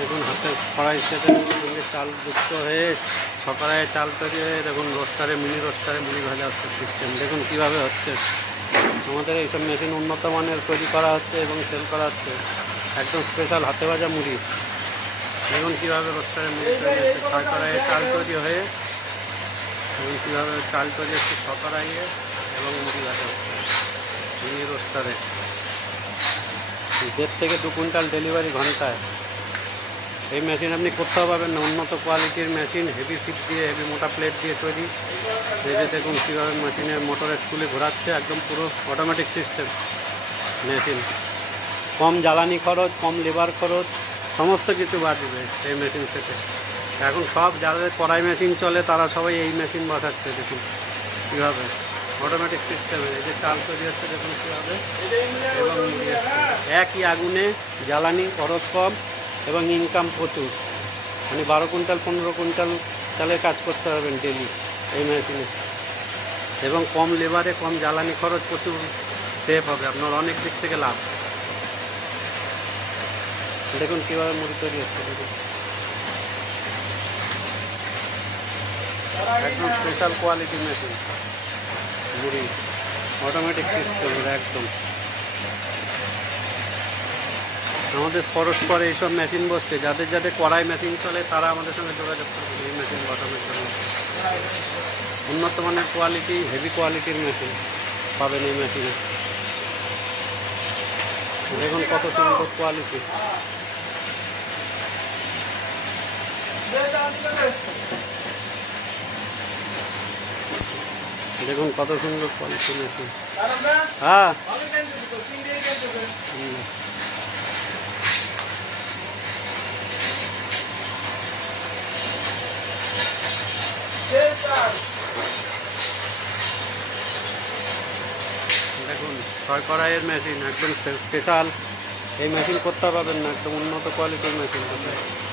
দেখুন হাতে কড়াই সেটা সঙ্গে চাল যুক্ত হয়ে সকালে চাল তৈরি হয়ে দেখুন রোস্টারে মিনি রোস্টারে মুড়ি ভাজা হচ্ছে সিস্টেম দেখুন কীভাবে হচ্ছে আমাদের এইসব মেশিন উন্নত মানের তৈরি করা হচ্ছে এবং সেল করা হচ্ছে একদম স্পেশাল হাতে ভাজা মুড়ি দেখুন কীভাবে রোস্টারে মুড়ি তৈরি হচ্ছে সকালে চাল তৈরি হয়ে এবং কীভাবে চাল তৈরি হচ্ছে সকালে এবং মুড়ি ভাজা হচ্ছে মিনি রোস্টারে দেড় থেকে দু কুইন্টাল ডেলিভারি ঘন্টায় এই মেশিন আপনি করতে পারবেন না উন্নত কোয়ালিটির মেশিন হেভি ফিট দিয়ে হেভি মোটা প্লেট দিয়ে তৈরি দেখে দেখুন কীভাবে মেশিনের মোটরের স্কুলে ঘোরাচ্ছে একদম পুরো অটোমেটিক সিস্টেম মেশিন কম জ্বালানি খরচ কম লেবার খরচ সমস্ত কিছু বাঁচবে এই মেশিন থেকে এখন সব যাদের কড়াই মেশিন চলে তারা সবাই এই মেশিন বসাচ্ছে দেখুন কীভাবে অটোমেটিক সিস্টেমে এই যে চাল তৈরি হচ্ছে দেখুন কীভাবে একই আগুনে জ্বালানি খরচ কম এবং ইনকাম প্রচুর মানে বারো কুইন্টাল পনেরো কুইন্টাল চালের কাজ করতে পারবেন ডেলি এই মেশিনে এবং কম লেবারে কম জ্বালানি খরচ প্রচুর সেফ হবে আপনার অনেক দিক থেকে লাভ দেখুন কীভাবে মুড়ি তৈরি হচ্ছে দেখুন একদম স্পেশাল কোয়ালিটি মেশিন মুড়ি অটোমেটিক সিস্টেম একদম আমাদের খরচ পরে এইসব মেশিন বসছে যাদের যাদের কড়াই মেশিন চলে তারা আমাদের সঙ্গে যোগাযোগ করবে এই মেশিন বসানোর জন্য উন্নত মানের কোয়ালিটি হেভি কোয়ালিটির মেশিন পাবেন এই মেশিনে দেখুন কত সুন্দর কোয়ালিটি দেখুন কত সুন্দর কোয়ালিটি মেশিন হ্যাঁ এখন ছয় কড়াইয়ের মেশিন একদম স্পেশাল এই মেশিন করতে পাবেন না একদম উন্নত কোয়ালিটির মেশিন কোথায়